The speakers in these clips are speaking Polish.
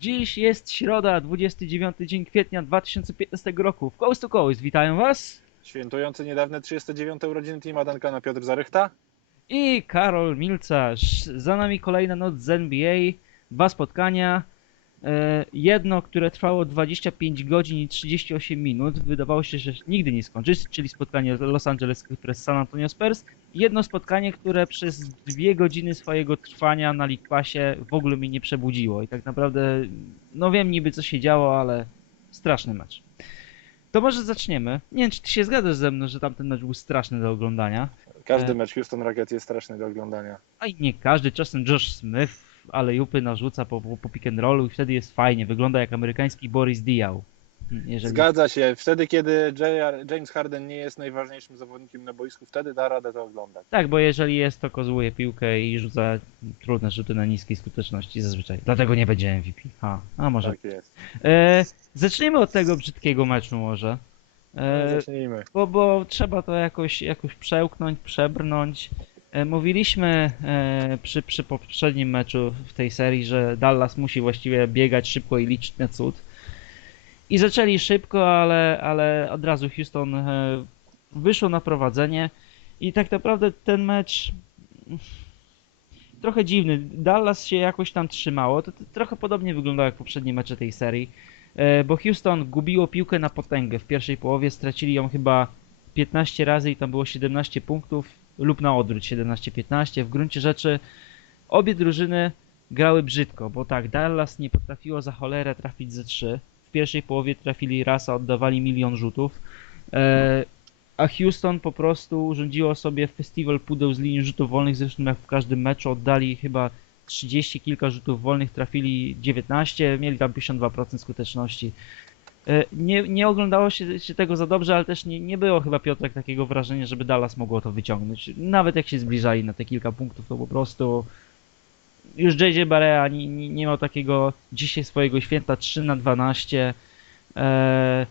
Dziś jest środa, 29 dzień kwietnia 2015 roku. W Coast to Coast witają Was Świętujący niedawne 39. urodziny Tima Duncana Piotr Zarychta. i Karol Milcarz. Za nami kolejna noc z NBA, dwa spotkania. E, Jedno, które trwało 25 godzin i 38 minut, wydawało się, że nigdy nie skończy, czyli spotkanie Los Angeles Clippers San Antonio Spurs. Jedno spotkanie, które przez dwie godziny swojego trwania na League Passie w ogóle mnie nie przebudziło. I tak naprawdę, no wiem niby co się działo, ale straszny mecz. To może zaczniemy. Nie wiem, czy ty się zgadzasz ze mną, że tamten mecz był straszny do oglądania. Każdy E. mecz Houston Rockets jest straszny do oglądania. A i nie każdy, czasem Josh Smith, ale jupy narzuca po, po, po pick and rollu i wtedy jest fajnie. Wygląda jak amerykański Boris Diaw. Jeżeli... Zgadza się. Wtedy, kiedy. James Harden nie jest najważniejszym zawodnikiem na boisku, wtedy da radę to oglądać. Tak, bo jeżeli jest, to kozłuje piłkę i rzuca trudne rzuty na niskiej skuteczności zazwyczaj. Dlatego nie będzie MVP. Ha, a może. Tak jest. E, zacznijmy od tego brzydkiego meczu może. No, E, Zacznijmy. bo, bo trzeba to jakoś, jakoś przełknąć, przebrnąć. E, Mówiliśmy e, przy, przy poprzednim meczu w tej serii, że Dallas musi właściwie biegać szybko i liczyć na cud. I zaczęli szybko, ale, ale od razu Houston e, wyszło na prowadzenie. I tak naprawdę ten mecz trochę dziwny. Dallas się jakoś tam trzymało. To, to trochę podobnie wyglądało jak poprzednie mecze tej serii. Bo Houston gubiło piłkę na potęgę w pierwszej połowie, stracili ją chyba 15 razy i tam było 17 punktów lub na odwrót 17-15. W gruncie rzeczy obie drużyny grały brzydko, bo tak, Dallas nie potrafiło za cholerę trafić ze 3. W pierwszej połowie trafili raz, a oddawali milion rzutów. E, a Houston po prostu urządziło sobie festiwal pudeł z linii rzutów wolnych, zresztą jak w każdym meczu oddali chyba 30 kilka rzutów wolnych, trafili 19, mieli tam 52% skuteczności. E, Nie, nie oglądało się, się tego za dobrze, ale też nie, nie było chyba Piotrek takiego wrażenia, żeby Dallas mogło to wyciągnąć. Nawet jak się zbliżali na te kilka punktów, to po prostu już JJ Barea nie, nie, nie miał takiego dzisiaj swojego święta 3 na 12. E,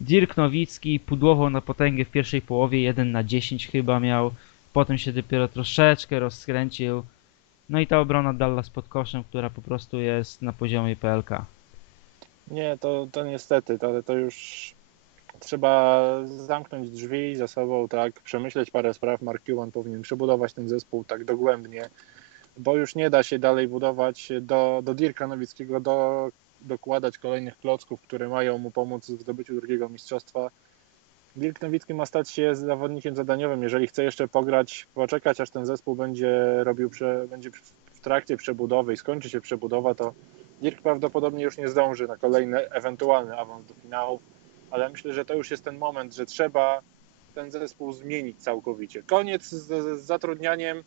Dirk Nowicki pudłował na potęgę w pierwszej połowie, 1 na 10 chyba miał. Potem się dopiero troszeczkę rozkręcił. No i ta obrona Dallas pod koszem, która po prostu jest na poziomie PLK. Nie, to, to niestety, to, to już trzeba zamknąć drzwi za sobą, tak, przemyśleć parę spraw. Mark Cuban powinien przebudować ten zespół tak dogłębnie, bo już nie da się dalej budować do, do Dirka Nowickiego, do, dokładać kolejnych klocków, które mają mu pomóc w zdobyciu drugiego mistrzostwa. Dirk Nowicki ma stać się zawodnikiem zadaniowym, jeżeli chce jeszcze pograć, poczekać aż ten zespół będzie robił, prze, będzie w trakcie przebudowy i skończy się przebudowa, to Dirk prawdopodobnie już nie zdąży na kolejny ewentualny awans do finałów, ale myślę, że to już jest ten moment, że trzeba ten zespół zmienić całkowicie. Koniec z, z zatrudnianiem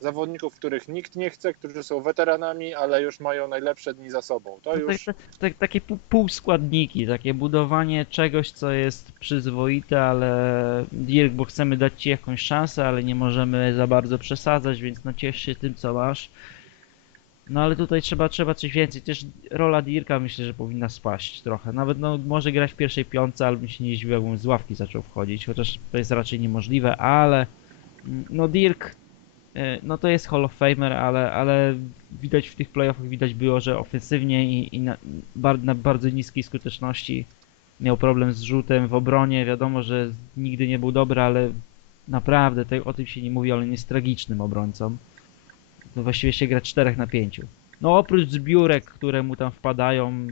zawodników, których nikt nie chce, którzy są weteranami, ale już mają najlepsze dni za sobą. To No już tak, tak, takie pół- półskładniki, takie budowanie czegoś, co jest przyzwoite, ale Dirk, bo chcemy dać ci jakąś szansę, ale nie możemy za bardzo przesadzać, więc no ciesz się tym, co masz. No ale tutaj trzeba, trzeba coś więcej. Też rola Dirka myślę, że powinna spaść trochę. Nawet no może grać w pierwszej piątce, albo bym się nie zdziwił, jakbym z ławki zaczął wchodzić, chociaż to jest raczej niemożliwe, ale mm, no Dirk e, no to jest Hall of Famer, ale, ale widać w tych playoffach widać było, że ofensywnie i, i na, na bardzo niskiej skuteczności miał problem z rzutem w obronie. Wiadomo, że nigdy nie był dobry, ale naprawdę te, o tym się nie mówi, ale on jest tragicznym obrońcą. To właściwie się gra 4 na 5. No oprócz zbiórek, które mu tam wpadają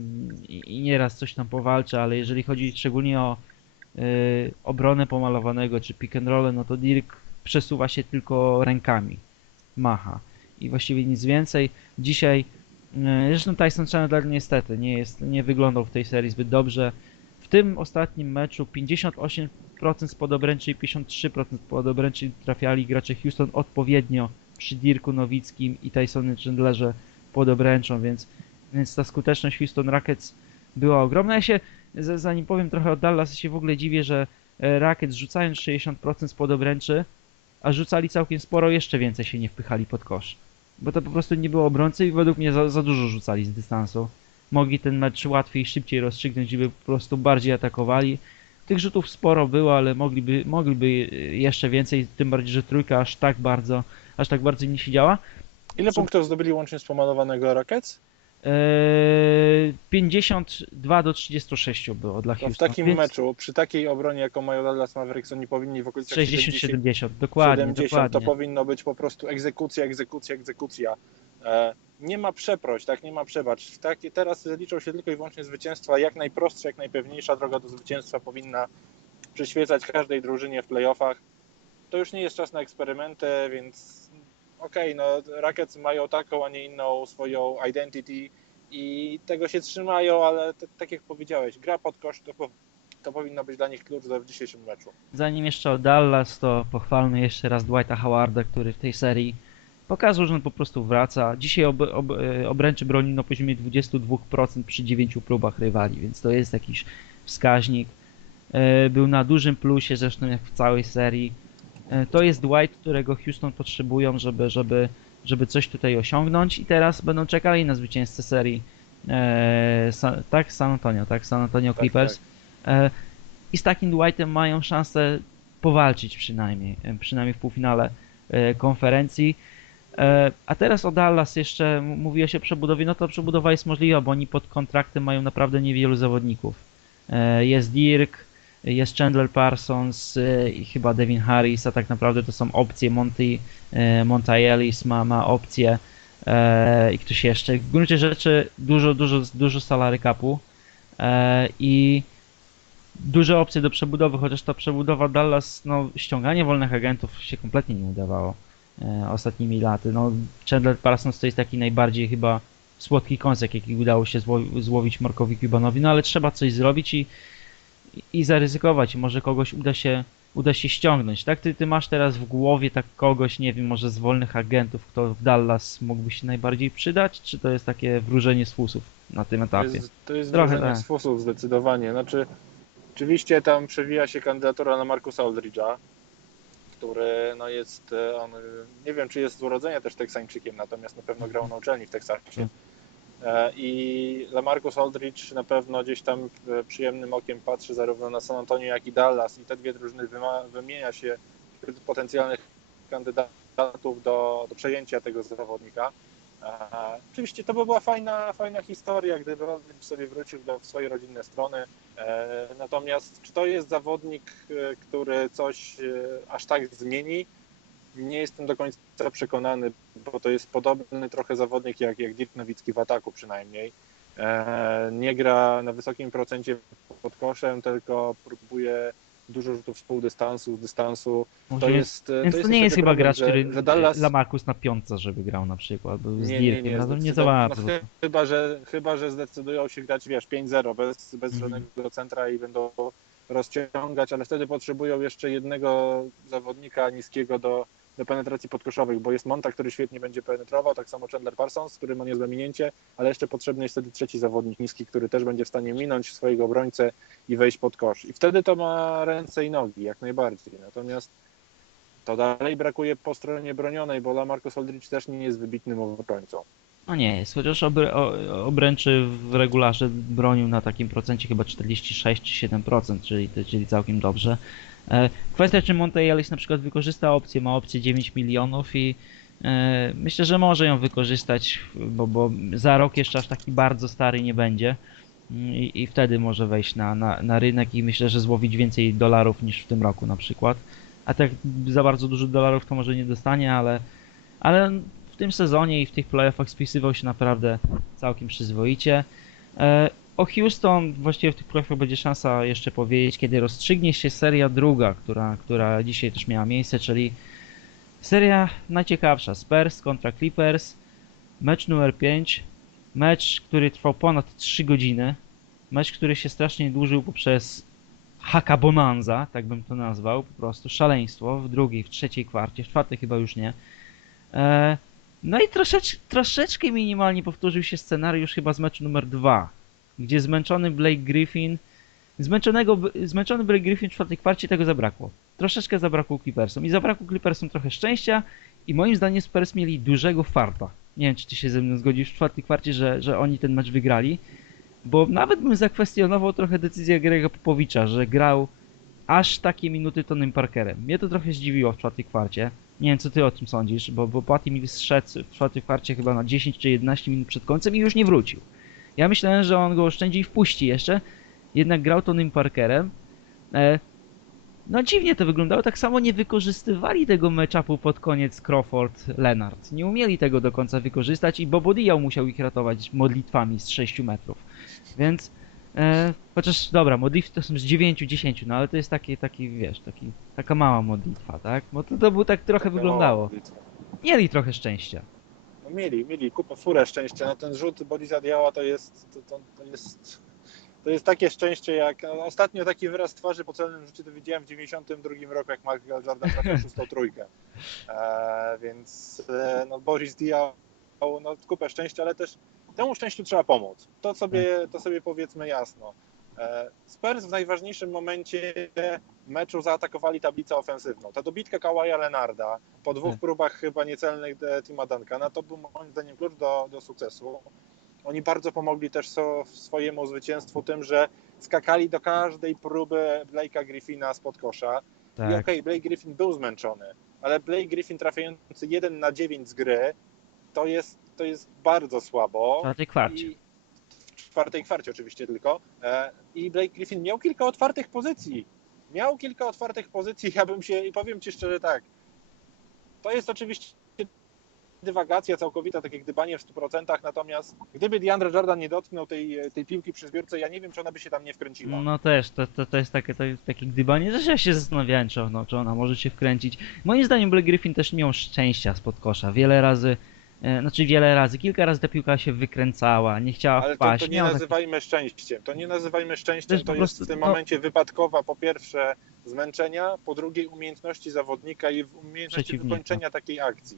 i, i nieraz coś tam powalcza, ale jeżeli chodzi szczególnie o y, obronę pomalowanego czy pick and roll, no to Dirk przesuwa się tylko rękami. Macha. I właściwie nic więcej. Dzisiaj y, zresztą Tyson Chandler niestety nie, jest, nie wyglądał w tej serii zbyt dobrze. W tym ostatnim meczu 58% spod obręczy i 53% spod obręczy trafiali gracze Houston odpowiednio przy Dirku Nowickim i Tysonie Chandlerze pod obręczą, więc, więc ta skuteczność Houston Rockets była ogromna. Ja się, zanim powiem trochę o Dallas, się w ogóle dziwię, że e, Rockets rzucając 60% spod obręczy, a rzucali całkiem sporo, jeszcze więcej się nie wpychali pod kosz. Bo to po prostu nie było obrońcy i według mnie za, za dużo rzucali z dystansu. Mogli ten mecz łatwiej szybciej rozstrzygnąć, żeby po prostu bardziej atakowali. Tych rzutów sporo było, ale mogliby, mogliby e, jeszcze więcej, tym bardziej, że trójka aż tak bardzo, aż tak bardzo nie siedziała. ile Co- punktów zdobyli łącznie z pomalowanego Rockets? Eee, 52 do 36 było dla To w Houston. takim więc meczu, przy takiej obronie, jaką mają Dallas Mavericks, oni powinni w okolicach 60-70, dokładnie, 70, dokładnie. to powinno być po prostu egzekucja, egzekucja, egzekucja. E, nie ma przeproś, tak, nie ma przebacz. Tak, teraz liczą się tylko i wyłącznie zwycięstwa. Jak najprostsza, jak najpewniejsza droga do zwycięstwa powinna przyświecać każdej drużynie w playoffach. To już nie jest czas na eksperymenty, więc okej, no Rockets mają taką, a nie inną swoją identity i tego się trzymają, ale tak jak powiedziałeś, gra pod kosz to, to powinno być dla nich klucz w dzisiejszym meczu. Zanim jeszcze o Dallas, to pochwalmy jeszcze raz Dwighta Howarda, który w tej serii pokazał, że on po prostu wraca. Dzisiaj ob, ob, e, obręczy bronił na poziomie 22% przy 9 próbach rywali, więc to jest jakiś wskaźnik. E, Był na dużym plusie, zresztą jak w całej serii. E, To jest Dwight, którego Houston potrzebują, żeby, żeby, żeby coś tutaj osiągnąć i teraz będą czekali na zwycięzcę serii. E, tak, San Antonio, tak, San Antonio Tak, Clippers. E, I z takim Dwightem mają szansę powalczyć przynajmniej, e, przynajmniej w półfinale e, konferencji. A teraz o Dallas jeszcze m- mówiłeś o przebudowie, no to przebudowa jest możliwa, bo oni pod kontraktem mają naprawdę niewielu zawodników. Jest Dirk, jest Chandler Parsons e, i chyba Devin Harris, a tak naprawdę to są opcje. Monty, e, Monty Ellis ma, ma opcje e, i ktoś jeszcze. W gruncie rzeczy dużo, dużo, dużo salary capu e, i duże opcje do przebudowy, chociaż ta przebudowa Dallas, no ściąganie wolnych agentów się kompletnie nie udawało e, ostatnimi laty. No, Chandler Parsons to jest taki najbardziej chyba słodki kąsek, jaki udało się zło- złowić Markowi Cubanowi, no ale trzeba coś zrobić i, i zaryzykować. Może kogoś uda się, uda się ściągnąć, tak? Ty, ty masz teraz w głowie tak kogoś, nie wiem, może z wolnych agentów, kto w Dallas mógłby się najbardziej przydać, czy to jest takie wróżenie z fusów na tym To etapie? jest, to jest Trochę wrażenie tak. z fusów zdecydowanie. Znaczy, oczywiście tam przewija się kandydatura na Markusa Aldridge'a, który no jest, e, on, nie wiem czy jest z urodzenia też Teksańczykiem, natomiast na pewno grał na uczelni w Teksasie. E, I Lamarcus Aldridge na pewno gdzieś tam e, przyjemnym okiem patrzy zarówno na San Antonio, jak i Dallas i te dwie drużyny wymienia się wśród potencjalnych kandydatów do, do przejęcia tego zawodnika. E, Oczywiście to by była fajna, fajna historia, gdyby Aldridge sobie wrócił do w swoje rodzinne strony. Natomiast czy to jest zawodnik, który coś aż tak zmieni? Nie jestem do końca przekonany, bo to jest podobny trochę zawodnik jak, jak Dirk Nowicki w ataku przynajmniej. E, Nie gra na wysokim procencie pod koszem, tylko próbuje dużo rzutów z pół dystansu, z dystansu. To Może- jest, Więc to to jest nie jest chyba gracz, który że Dallas... Lamarcus na piątce, żeby grał na przykład, z Nie, nie, nie. razem nie za bardzo. No, chyba, że, chyba, że zdecydują się grać, wiesz, 5-0 bez, bez Mhm. żadnego centra i będą rozciągać, ale wtedy potrzebują jeszcze jednego zawodnika niskiego do, do penetracji podkoszowych, bo jest Monta, który świetnie będzie penetrował, tak samo Chandler Parsons, z którym on jest minięcie, ale jeszcze potrzebny jest wtedy trzeci zawodnik niski, który też będzie w stanie minąć swojego obrońcę i wejść pod kosz. I wtedy to ma ręce i nogi, jak najbardziej. Natomiast to dalej brakuje po stronie bronionej, bo Lamarcus Aldridge też nie jest wybitnym obrońcą. No nie jest, chociaż obręczy w regularze bronił na takim procencie chyba 46 czy 7%, czyli, czyli całkiem dobrze. E, Kwestia, czy Monte Ellis na przykład wykorzysta opcję, ma opcję 9 milionów i e, myślę, że może ją wykorzystać, bo, bo za rok jeszcze aż taki bardzo stary nie będzie i, i wtedy może wejść na, na, na rynek i myślę, że złowić więcej dolarów niż w tym roku na przykład. A tak za bardzo dużo dolarów to może nie dostanie, ale, ale w tym sezonie i w tych playoffach spisywał się naprawdę całkiem przyzwoicie. O Houston właściwie w tych playoffach będzie szansa jeszcze powiedzieć, kiedy rozstrzygnie się seria druga, która, która dzisiaj też miała miejsce, czyli seria najciekawsza. Spurs kontra Clippers, mecz numer 5, mecz, który trwał ponad 3 godziny, mecz, który się strasznie dłużył poprzez haka bonanza, tak bym to nazwał, po prostu szaleństwo w drugiej, w trzeciej kwarcie, w czwartej chyba już nie. E, no i troszecz, troszeczkę minimalnie powtórzył się scenariusz chyba z meczu numer 2, gdzie zmęczony Blake Griffin, zmęczonego, zmęczony Blake Griffin w czwartej kwarcie tego zabrakło. Troszeczkę zabrakło Clippersom i zabrakło Clippersom trochę szczęścia i moim zdaniem Spurs mieli dużego farta. Nie wiem, czy ty się ze mną zgodzisz w czwartej kwarcie, że, że oni ten mecz wygrali, bo nawet bym zakwestionował trochę decyzję Grega Popowicza, że grał aż takie minuty Tonym Parkerem. Mnie to trochę zdziwiło w czwartej kwarcie. Nie wiem, co ty o tym sądzisz, bo, bo Patty Mills szedł w czwartej kwarcie chyba na 10 czy 11 minut przed końcem i już nie wrócił. Ja myślałem, że on go oszczędzi i wpuści jeszcze, jednak grał Tonym Parkerem. E, no dziwnie to wyglądało, tak samo nie wykorzystywali tego matchupu pod koniec Crawford-Lenart. Nie umieli tego do końca wykorzystać i Bobo Diaw musiał ich ratować modlitwami z 6 metrów. Więc, e, chociaż dobra, modlitwy to są z 9-10, no ale to jest taki, taki wiesz, taki, taka mała modlitwa, tak? Bo to, to było tak trochę wyglądało. Mieli trochę szczęścia. No mieli, mieli kupę, furę szczęścia. No ten rzut Borisa Diała to jest, to, to, to jest, to jest takie szczęście jak, no, ostatnio taki wyraz twarzy po celnym rzucie to widziałem w 92 roku, jak Michael Jordan trafił szóstą trójkę. E, więc e, no Boris Diaw, no kupę szczęścia, ale też temu szczęściu trzeba pomóc. To sobie, to sobie powiedzmy jasno. E, Spurs w najważniejszym momencie meczu zaatakowali tablicę ofensywną. Ta dobitka Kawaja Lenarda po dwóch Tak. próbach chyba niecelnych de- Tima Duncana to był moim zdaniem klucz do, do sukcesu. Oni bardzo pomogli też so, swojemu zwycięstwu tym, że skakali do każdej próby Blake'a Griffina spod kosza. I Tak. okej, Blake Griffin był zmęczony, ale Blake Griffin trafiający 1 na 9 z gry to jest, to jest bardzo słabo. W czwartej kwarcie. I w czwartej kwarcie oczywiście tylko. E, I Blake Griffin miał kilka otwartych pozycji. Miał kilka otwartych pozycji, ja bym się, i powiem Ci szczerze tak, to jest oczywiście dywagacja całkowita, takie gdybanie w 100%, natomiast gdyby DeAndre Jordan nie dotknął tej, tej piłki przy zbiórce, ja nie wiem, czy ona by się tam nie wkręciła. No też, to, to, to jest takie, to takie gdybanie, że ja się zastanawiałem, czy, ono, czy ona może się wkręcić. Moim zdaniem Blake Griffin też miał szczęścia spod kosza. Wiele razy, znaczy wiele razy, kilka razy ta piłka się wykręcała, nie chciała Ale to, wpaść. to nie miał taki- nazywajmy szczęściem. To nie nazywajmy To szczęściem. To jest w tym no- momencie wypadkowa po pierwsze zmęczenia, po drugie umiejętności zawodnika i umiejętności wykończenia takiej akcji.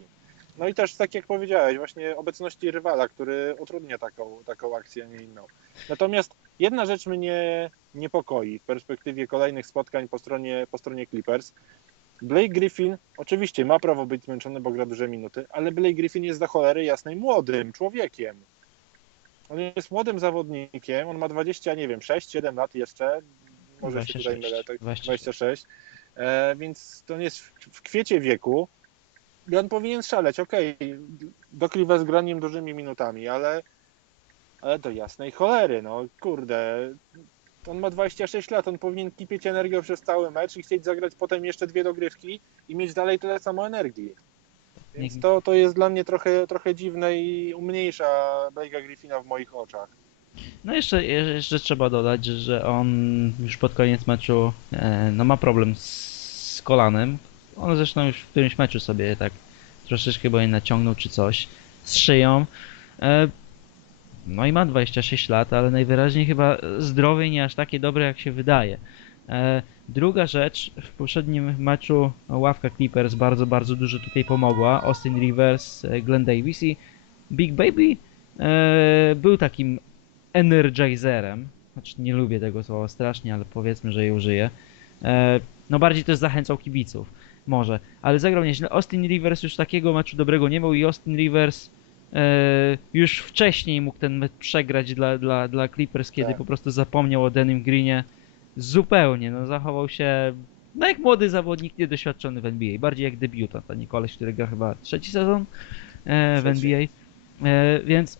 No i też tak jak powiedziałeś, właśnie obecności rywala, który utrudnia taką, taką akcję, a nie inną. Natomiast jedna rzecz mnie niepokoi w perspektywie kolejnych spotkań po stronie, po stronie Clippers. Blake Griffin oczywiście ma prawo być zmęczony, bo gra duże minuty, ale Blake Griffin jest za cholery jasnej młodym człowiekiem. On jest młodym zawodnikiem, on ma 20, nie wiem, 6-7 lat jeszcze, może się tutaj 26, mylę, tak, 26. 26, e, więc to on jest w, kwiecie wieku. I on powinien strzelać, okej, dokliwa z graniem dużymi minutami, ale, ale do jasnej cholery, no kurde, on ma 26 lat, on powinien kipieć energią przez cały mecz i chcieć zagrać potem jeszcze dwie dogrywki i mieć dalej tyle samo energii. Więc Nie- to, to jest dla mnie trochę, trochę dziwne i umniejsza Blake'a Griffina w moich oczach. No jeszcze, jeszcze trzeba dodać, że- on już pod koniec meczu e, no ma problem z, z kolanem. On zresztą już w którymś meczu sobie tak troszeczkę bo je naciągnął czy coś z szyją. No i ma 26 lat, ale najwyraźniej chyba zdrowie nie aż takie dobre jak się wydaje. E, druga rzecz, w poprzednim meczu ławka Clippers bardzo, bardzo dużo tutaj pomogła. Austin Rivers, e, Glenn Davis i Big Baby e, był takim energizerem. Znaczy nie lubię tego słowa strasznie, ale powiedzmy, że je użyję. No bardziej też zachęcał kibiców. Może, ale zagrał nieźle. Austin Rivers już takiego meczu dobrego nie miał i Austin Rivers już wcześniej mógł ten mecz przegrać dla, dla, dla Clippers, kiedy Tak. po prostu zapomniał o Denim Greenie. Zupełnie, no zachował się no jak młody zawodnik, niedoświadczony w NBA. Bardziej jak debiutant, a nie koleś, który gra chyba trzeci sezon e, w Trzeci. NBA. E, więc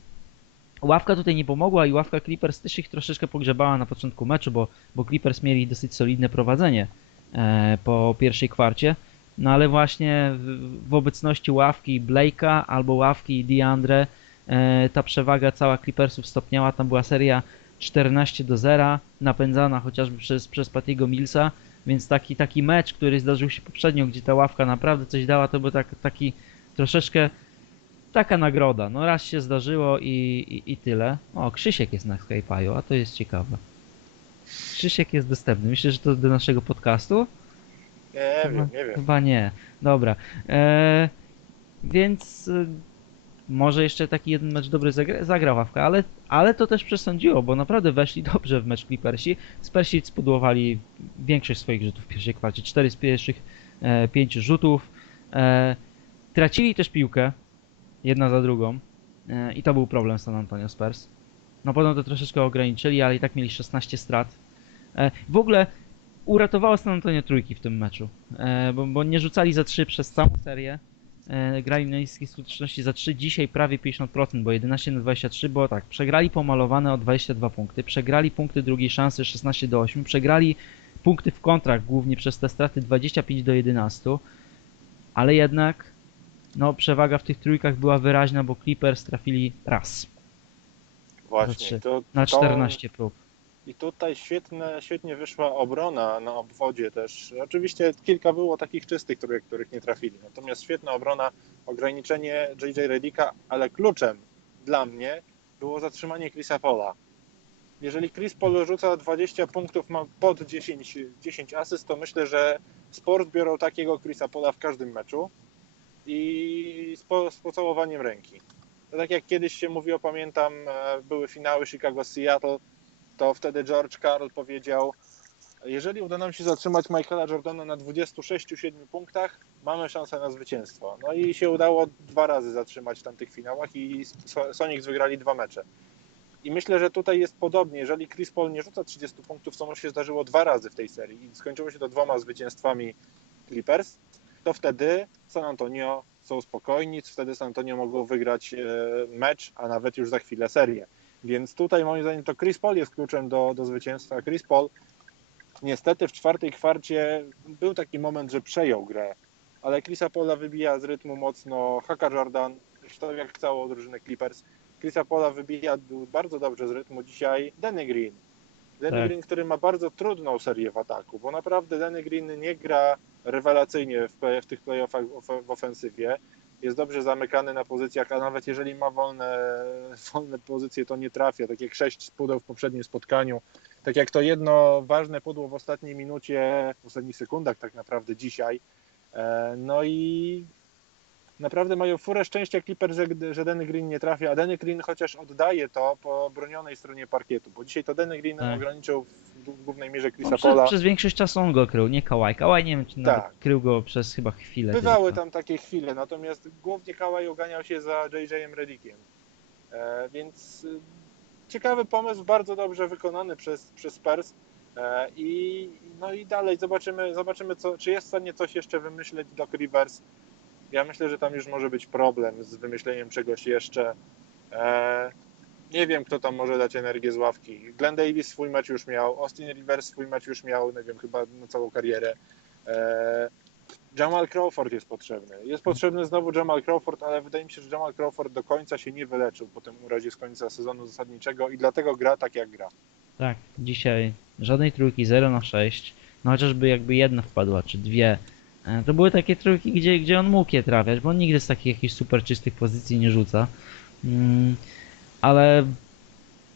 ławka tutaj nie pomogła i ławka Clippers też ich troszeczkę pogrzebała na początku meczu, bo, bo Clippers mieli dosyć solidne prowadzenie e, po pierwszej kwarcie. No ale właśnie w, w obecności ławki Blake'a albo ławki DeAndre e, ta przewaga cała Clippersów stopniała. Tam była seria 14 do 0, napędzana chociażby przez, przez Patiego Millsa, więc taki, taki mecz, który zdarzył się poprzednio, gdzie ta ławka naprawdę coś dała, to był tak, taki troszeczkę taka nagroda. No raz się zdarzyło i, i, i tyle. O, Krzysiek jest na Skype'u, a to jest ciekawe. Krzysiek jest dostępny. Myślę, że to do naszego podcastu? Nie Chyba- wiem, nie wiem. Chyba nie. Dobra. E, więc y, może jeszcze taki jeden mecz dobry zagra, zagra ławka, ale, ale to też przesądziło, bo naprawdę weszli dobrze w mecz Clippersi. Spersi spudłowali większość swoich rzutów w pierwszej kwarcie. Cztery z pierwszych e, pięciu rzutów. E, tracili też piłkę, jedna za drugą. E, I to był problem San Antonio Spurs. No potem to troszeczkę ograniczyli, ale i tak mieli 16 strat. E, w ogóle uratowało San Antonio trójki w tym meczu, e, bo, bo nie rzucali za trzy przez całą serię. e, grali na niskiej skuteczności za 3, dzisiaj prawie 50%, bo 11 na 23, bo tak, przegrali pomalowane o 22 punkty, przegrali punkty drugiej szansy 16 do 8, przegrali punkty w kontrakt głównie przez te straty 25 do 11, ale jednak no przewaga w tych trójkach była wyraźna, bo Clippers trafili raz Właśnie. Znaczy, To, na to- 14 prób. I tutaj świetne, świetnie wyszła obrona na obwodzie też. Oczywiście kilka było takich czystych trójek, których nie trafili. Natomiast świetna obrona, ograniczenie JJ Redicka, ale kluczem dla mnie było zatrzymanie Chrisa Paula. Jeżeli Chris Paul rzuca 20 punktów, ma pod 10, 10 asyst, to myślę, że sport biorą takiego Chrisa Paula w każdym meczu i z, po, z pocałowaniem ręki. To tak jak kiedyś się mówiło, pamiętam, e, były finały Chicago-Seattle, to wtedy George Karl powiedział, jeżeli uda nam się zatrzymać Michaela Jordana na 26-7 punktach, mamy szansę na zwycięstwo. No i się udało dwa razy zatrzymać w tamtych finałach i So- Sonics wygrali dwa mecze. I myślę, że tutaj jest podobnie. Jeżeli Chris Paul nie rzuca 30 punktów, co mu się zdarzyło dwa razy w tej serii i skończyło się to dwoma zwycięstwami Clippers, to wtedy San Antonio są spokojni, wtedy San Antonio mogą wygrać e, mecz, a nawet już za chwilę serię. Więc tutaj moim zdaniem to Chris Paul jest kluczem do, do zwycięstwa. Chris Paul niestety w czwartej kwarcie był taki moment, że przejął grę, ale Chrisa Paula wybija z rytmu mocno Haka Jordan, zresztą jak całą drużynę Clippers. Chrisa Paula wybija bardzo dobrze z rytmu dzisiaj Danny Green. Danny Tak. Green, który ma bardzo trudną serię w ataku, bo naprawdę Danny Green nie gra rewelacyjnie w, w tych playoffach w ofensywie. Jest dobrze zamykany na pozycjach, a nawet jeżeli ma wolne, wolne pozycje, to nie trafia. Tak jak sześć pudeł w poprzednim spotkaniu. Tak jak to jedno ważne pudło w ostatniej minucie, w ostatnich sekundach tak naprawdę dzisiaj. E, No i naprawdę mają furę szczęścia Clippers, że, Danny Green nie trafia, a Danny Green chociaż oddaje to po bronionej stronie parkietu, bo dzisiaj to Danny Green Tak. ograniczył w, głównej mierze Chrisa No, przez, przez większość czasu on go krył, nie Kałaj. Kałaj nie wiem, czy Tak. krył go przez chyba chwilę. Bywały tylko. tam takie chwile, natomiast głównie Kawhi uganiał się za JJ-em. E, więc y, ciekawy pomysł, bardzo dobrze wykonany przez, przez Spurs. E, I, no i dalej zobaczymy, zobaczymy co, czy jest w stanie coś jeszcze wymyśleć Doc Rivers. Ja myślę, że tam już może być problem z wymyśleniem czegoś jeszcze. E, nie wiem, kto tam może dać energię z ławki. Glenn Davis swój mecz już miał, Austin Rivers swój mecz już miał, nie wiem, chyba na całą karierę. E, Jamal Crawford jest potrzebny. Jest potrzebny znowu Jamal Crawford, ale wydaje mi się, że Jamal Crawford do końca się nie wyleczył po tym urazie z końca sezonu zasadniczego i dlatego gra tak jak gra. Tak, dzisiaj żadnej trójki, 0 na 6. No chociażby jakby jedna wpadła, czy dwie. E, To były takie trójki, gdzie, gdzie on mógł je trafiać, bo on nigdy z takich jakichś super czystych pozycji nie rzuca. Mm, ale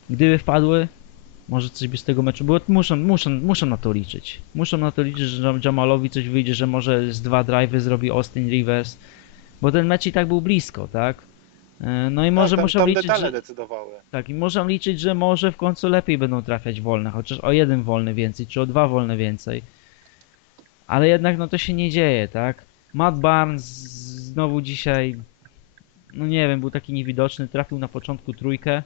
gdyby wpadły, może coś by z tego meczu było. Muszą, muszą, muszą na to liczyć. Muszą na to liczyć, że Jamalowi coś wyjdzie, że może z dwa drive'y zrobi Austin Rivers. Bo ten mecz i tak był blisko, tak? E, No i może tak, muszą liczyć, że... decydowały. Tak, i muszą liczyć, że może w końcu lepiej będą trafiać wolne, chociaż o jeden wolny więcej, czy o dwa wolne więcej. Ale jednak no to się nie dzieje, tak? Matt Barnes znowu dzisiaj, no nie wiem, był taki niewidoczny, trafił na początku trójkę.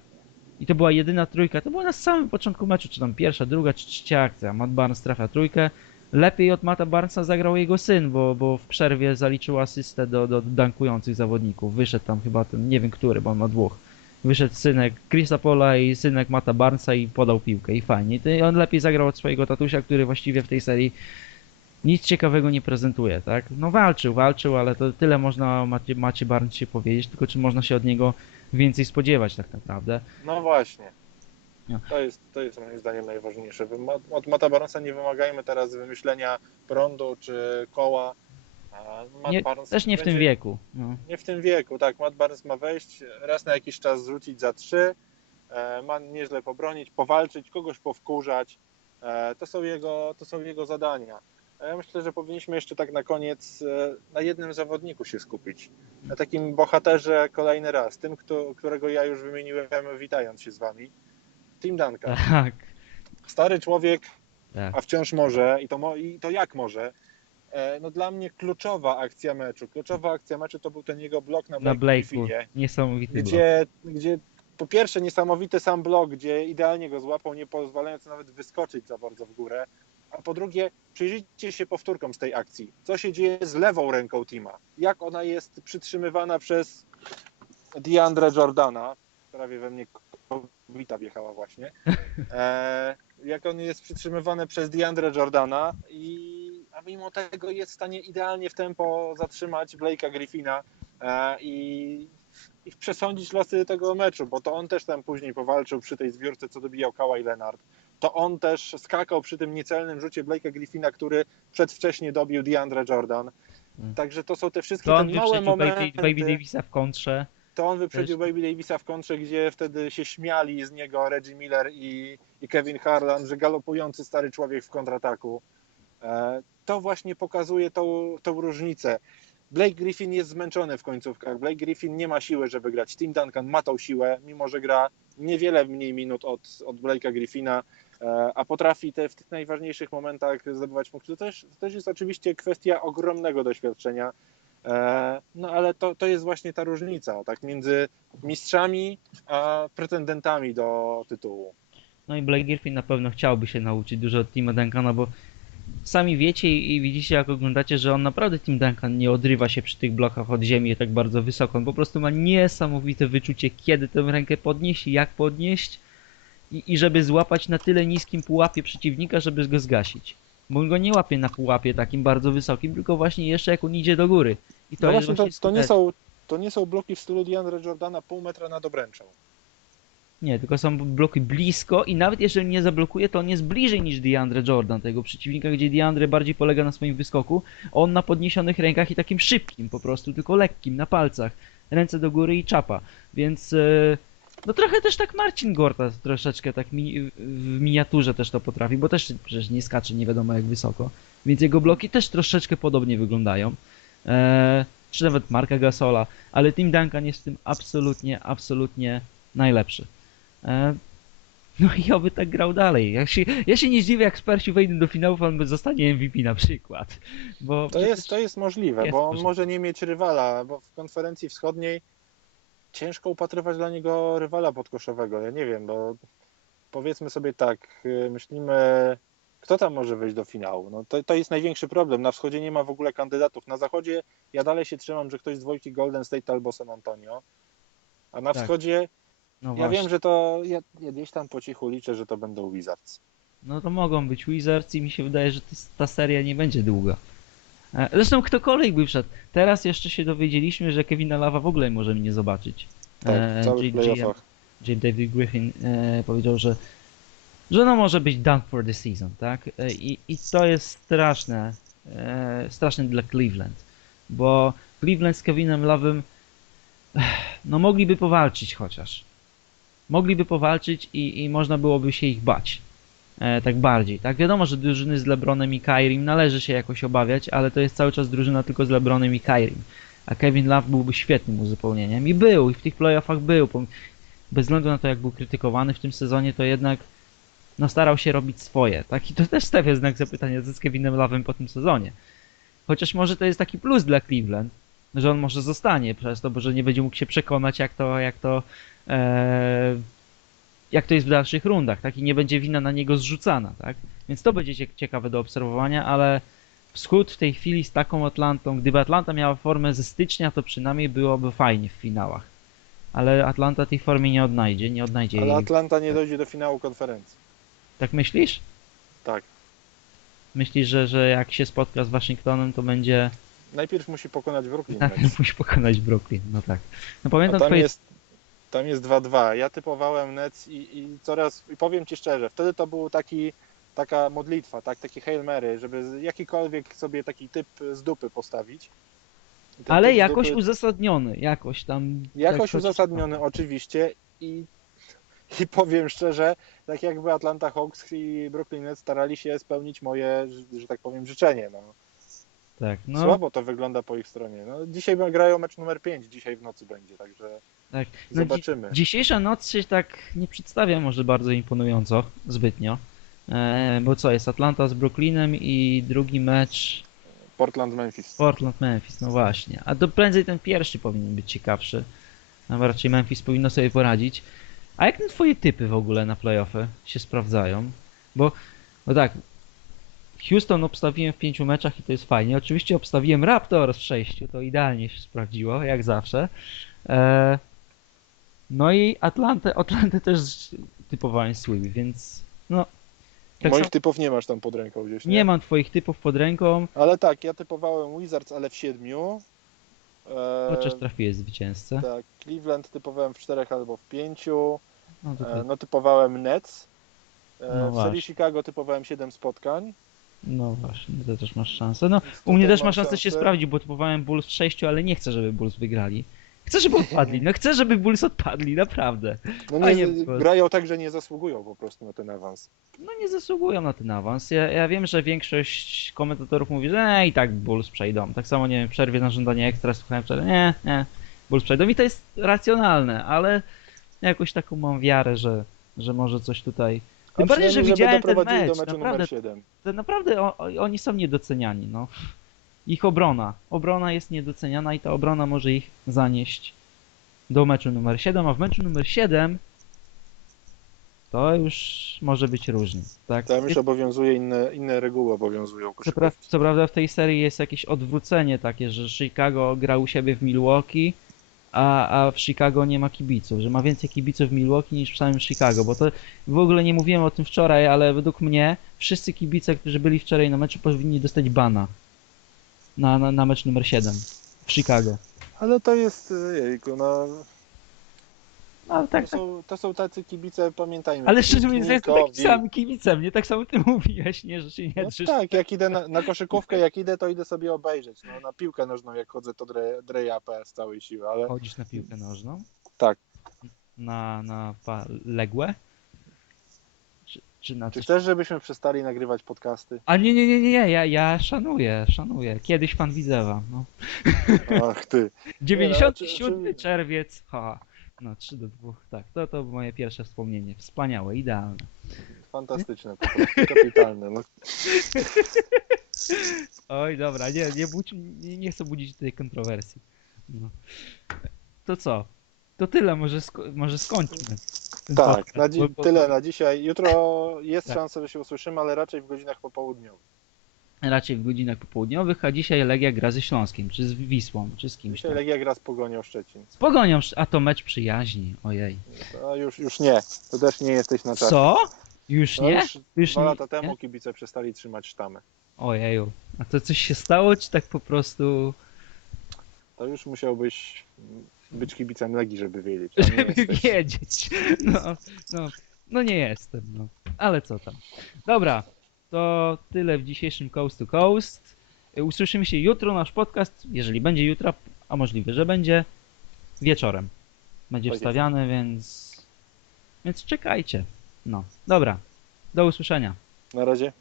I to była jedyna trójka, to była na samym początku meczu, czy tam pierwsza, druga, czy trzecia akcja. Matt Barnes trafia trójkę. Lepiej od Matta Barnesa zagrał jego syn, bo, bo w przerwie zaliczył asystę do, do dankujących zawodników. Wyszedł tam chyba ten, nie wiem który, bo on ma dwóch. Wyszedł synek Chrisa Pola i synek Mata Barnesa i podał piłkę i fajnie. I on lepiej zagrał od swojego tatusia, który właściwie w tej serii nic ciekawego nie prezentuje, tak? No walczył, walczył, ale to tyle można Macie, Macie Barnesie powiedzieć, tylko czy można się od niego więcej spodziewać tak naprawdę. No właśnie. No. To jest, to jest moim zdaniem najważniejsze. Od- Mata Barnesa nie wymagajmy teraz wymyślenia prądu czy koła. Matt Nie, Barnes też nie w tym wieku. No. Nie w tym wieku, tak. Matt Barnes ma wejść, raz na jakiś czas zrzucić za trzy, e, ma nieźle pobronić, powalczyć, kogoś powkurzać. E, To są jego, to są jego zadania. Ja myślę, że powinniśmy jeszcze tak na koniec e, na jednym zawodniku się skupić. Na takim bohaterze kolejny raz, tym, kto, którego ja już wymieniłem, witając się z wami. Tim Duncan. Tak, Stary człowiek, tak. a wciąż może i to, mo- i to jak może. E, No dla mnie kluczowa akcja meczu. Kluczowa akcja meczu to był ten jego blok na, Na Blake'u Niesamowity blok. gdzie, gdzie po pierwsze niesamowity sam blok, gdzie idealnie go złapał, nie pozwalając nawet wyskoczyć za bardzo w górę, a po drugie przyjrzyjcie się powtórkom z tej akcji. Co się dzieje z lewą ręką Tima? Jak ona jest przytrzymywana przez DeAndre Jordana? Prawie we mnie kobita wjechała właśnie. E, jak on jest przytrzymywany przez DeAndre Jordana i a mimo tego jest w stanie idealnie w tempo zatrzymać Blake'a Griffina e, i, i przesądzić losy tego meczu, bo to on też tam później powalczył przy tej zbiórce, co dobijał Kawhi Leonard. To on też skakał przy tym niecelnym rzucie Blake'a Griffina, który przedwcześnie dobił DeAndre Jordan. Mm. Także to są te wszystkie To te on małe wyprzedził momenty. Baby, Baby Davisa w kontrze. To on wyprzedził. Baby Davisa w kontrze, gdzie wtedy się śmiali z niego Reggie Miller i, i Kevin Harlan, że galopujący stary człowiek w kontrataku. E, To właśnie pokazuje tą, tą różnicę. Blake Griffin jest zmęczony w końcówkach. Blake Griffin nie ma siły, żeby grać. Tim Duncan ma tą siłę, mimo że gra niewiele mniej minut od, od Blake'a Griffina, a potrafi te, w tych najważniejszych momentach zdobywać punkty. To też, to też jest oczywiście kwestia ogromnego doświadczenia. E, No ale to, to jest właśnie ta różnica tak, między mistrzami a pretendentami do tytułu. No i Blake Griffin na pewno chciałby się nauczyć dużo od Tima Duncana, bo sami wiecie i widzicie jak oglądacie, że on naprawdę Tim Duncan nie odrywa się przy tych blokach od ziemi tak bardzo wysoko. On po prostu ma niesamowite wyczucie, kiedy tę rękę podnieść i jak podnieść i, i żeby złapać na tyle niskim pułapie przeciwnika, żeby go zgasić. Bo on go nie łapie na pułapie takim bardzo wysokim, tylko właśnie jeszcze jak on idzie do góry. I to No jest właśnie, to, właśnie to, nie są, to nie są bloki w stylu DeAndre Jordana pół metra nad obręczą. Nie, tylko są bloki blisko i nawet jeżeli nie zablokuje, to on jest bliżej niż DeAndre Jordan, tego przeciwnika, gdzie DeAndre bardziej polega na swoim wyskoku, on na podniesionych rękach i takim szybkim po prostu, tylko lekkim, na palcach. Ręce do góry i czapa. Więc e, no trochę też tak Marcin Gorta troszeczkę tak mi, w miniaturze też to potrafi, bo też przecież nie skacze nie wiadomo jak wysoko. Więc jego bloki też troszeczkę podobnie wyglądają. E, czy nawet Marka Gasola, ale Tim Duncan jest w tym absolutnie, absolutnie najlepszy. E, No i oby tak grał dalej. Ja się, ja się nie zdziwię, jak Spersi wejdą do finałów, a on zostanie MVP na przykład. Bo To jest, to jest możliwe, Jest bo on może nie mieć rywala, bo w konferencji wschodniej ciężko upatrywać dla niego rywala podkoszowego. Ja nie wiem, bo powiedzmy sobie tak, y, myślimy, kto tam może wejść do finału. No to, to jest największy problem. Na wschodzie nie ma w ogóle kandydatów. Na zachodzie ja dalej się trzymam, że ktoś z dwójki Golden State albo San Antonio. A na Tak. wschodzie no ja właśnie. wiem, że to ja, ja gdzieś tam po cichu liczę, że to będą Wizards. No to mogą być Wizards i mi się wydaje, że ta seria nie będzie długa. E, Zresztą ktokolwiek by wszedł. Teraz jeszcze się dowiedzieliśmy, że Kevina Lava w ogóle możemy nie zobaczyć. Tak, E, w całych playoffach. James David Griffin e, powiedział, że, że no może być done for the season, tak? E, I, i to jest straszne, e, straszne dla Cleveland, bo Cleveland z Kevinem eh, no mogliby powalczyć chociaż. Mogliby powalczyć i, i można byłoby się ich bać. E, tak bardziej, tak? Wiadomo, że drużyny z LeBronem i Kairim należy się jakoś obawiać, ale to jest cały czas drużyna tylko z LeBronem i Kairim. A Kevin Love byłby świetnym uzupełnieniem i był, i w tych playoffach był. Bez względu na to, jak był krytykowany w tym sezonie, to jednak no starał się robić swoje, tak? I to też stawia znak zapytania z Kevinem Love'em po tym sezonie. Chociaż może to jest taki plus dla Cleveland, że on może zostanie przez to, bo że nie będzie mógł się przekonać, jak to, jak to, e, jak to jest w dalszych rundach, tak? I nie będzie wina na niego zrzucana, tak? Więc to będzie cie- ciekawe do obserwowania, ale wschód w tej chwili z taką Atlantą, gdyby Atlanta miała formę ze stycznia, to przynajmniej byłoby fajnie w finałach. Ale Atlanta tej formy nie odnajdzie, nie odnajdzie Ale jej. Atlanta nie dojdzie do finału konferencji. Tak myślisz? Tak. Myślisz, że, że jak się spotka z Waszyngtonem, to będzie. Najpierw musi pokonać Brooklyn Tak, Nets. musi pokonać Brooklyn. No tak. No pamiętam tam twoje. jest, tam jest 2-2. Ja typowałem Nets i, i coraz, i powiem Ci szczerze, wtedy to był taki, taka modlitwa, tak, taki Hail Mary, żeby jakikolwiek sobie taki typ z dupy postawić. Ale jakoś dupy- uzasadniony, jakoś tam. Jakoś tak, uzasadniony oczywiście i, i powiem szczerze, tak jakby Atlanta Hawks i Brooklyn Nets starali się spełnić moje, że, że tak powiem, życzenie. No. Tak, no. Słabo to wygląda po ich stronie. No, dzisiaj grają mecz numer 5, dzisiaj w nocy będzie, także tak. No, dzi- zobaczymy. dzisiejsza noc się tak nie przedstawia może bardzo imponująco, zbytnio. E, bo co, jest Atlanta z Brooklynem i drugi mecz Portland-Memphis. Portland-Memphis, no właśnie. A to prędzej ten pierwszy powinien być ciekawszy. A raczej Memphis powinno sobie poradzić. A jak te twoje typy w ogóle na playoffy się sprawdzają? Bo, no tak, Houston obstawiłem w pięciu meczach i to jest fajnie. Oczywiście obstawiłem Raptors w sześciu, to idealnie się sprawdziło, jak zawsze. E, no i Atlantę, Atlantę też typowałem słaby, więc no. Tak Moich samo, typów nie masz tam pod ręką gdzieś, nie? nie mam twoich typów pod ręką, Ale tak, ja typowałem Wizards, ale w siedmiu. E, chociaż trafiłeś zwycięzcę. tak, Cleveland typowałem w czterech albo w pięciu. No to E, ty, no typowałem Nets. E, No w serii właśnie. Chicago typowałem 7 spotkań. no właśnie, to też masz szansę. No, u mnie tutaj też ma mam szansę się sprawdzić, bo typowałem Bulls w sześciu, ale nie chcę, żeby Bulls wygrali. Chcę, żeby odpadli. No chcę, żeby Bulls odpadli, naprawdę. No A nie, nie, bo- grają tak, że nie zasługują po prostu na ten awans. No nie zasługują na ten awans. Ja, ja wiem, że większość komentatorów mówi, że e, i tak Bulls przejdą. Tak samo, nie wiem, w przerwie na żądanie ekstra słuchałem wczoraj, nie, nie, Bulls przejdą. I to jest racjonalne, ale jakoś taką mam wiarę, że, że może coś tutaj... Tym bardziej, że widziałem ten mecz, do meczu naprawdę, numer 7. to naprawdę oni są niedoceniani, no. Ich obrona. Obrona jest niedoceniana i ta obrona może ich zanieść do meczu numer 7, a w meczu numer 7 to już może być różnie, tak? Tam już obowiązuje inne, inne reguły obowiązują Co, pra- co prawda w tej serii jest jakieś odwrócenie takie, że Chicago gra u siebie w Milwaukee, a, a w Chicago nie ma kibiców, że ma więcej kibiców w Milwaukee niż w samym Chicago, bo to w ogóle nie mówiłem o tym wczoraj, ale według mnie wszyscy kibice, którzy byli wczoraj na meczu powinni dostać bana na, na, na mecz numer 7 w Chicago. Ale to jest, jejku, no, No, ale to, tak, tak. są, to są tacy kibice, pamiętajmy. Ale szczerze mówiąc, jestem takim samym kibicem, nie tak samo ty mówiłeś, nie, że się nie No tak, jak idę na, na koszykówkę, jak idę, to idę sobie obejrzeć. No, na piłkę nożną, jak chodzę, to dre, dreję AP z całej siły, ale Chodzisz na piłkę nożną? Tak. Na, na pa- ległe? Czy, na coś? chcesz, żebyśmy przestali nagrywać podcasty? A nie, nie, nie, nie, nie, ja, ja szanuję, szanuję. Kiedyś pan Widzewa, no. Ach ty. 97 czy- czerwiec, ha. No, 3 do 2, tak, to, to moje pierwsze wspomnienie. Wspaniałe, idealne. Fantastyczne po prostu, kapitalne. No, Oj, dobra, nie, nie, budź, nie, nie chcę budzić tej kontrowersji. No. To co? To tyle, może, sko- może skończmy. Tak, podcast, na dzi- bo- tyle na dzisiaj. Jutro jest Tak. szansa, że się usłyszymy, ale raczej w godzinach popołudniowych. Raczej w godzinach popołudniowych, a dzisiaj Legia gra ze Śląskiem, czy z Wisłą, czy z kimś Dzisiaj tam. Legia gra z Pogonią Szczecin. Z Pogonią, a to mecz przyjaźni, ojej. A już, już nie, to też nie jesteś na czasie. Co? Już No nie? Już Już dwa nie- lata temu nie? kibice przestali trzymać sztamę. Ojeju. A to coś się stało, czy tak po prostu... To już musiałbyś być kibicem Legii, żeby wiedzieć. Nie Żeby wiedzieć. No, no, no nie jestem, no. Ale co tam. Dobra, to tyle w dzisiejszym Coast to Coast. Usłyszymy się jutro, nasz podcast, jeżeli będzie jutro, a możliwe, że będzie, wieczorem. Będzie wstawiany, więc... Więc czekajcie. No, dobra. Do usłyszenia. Na razie.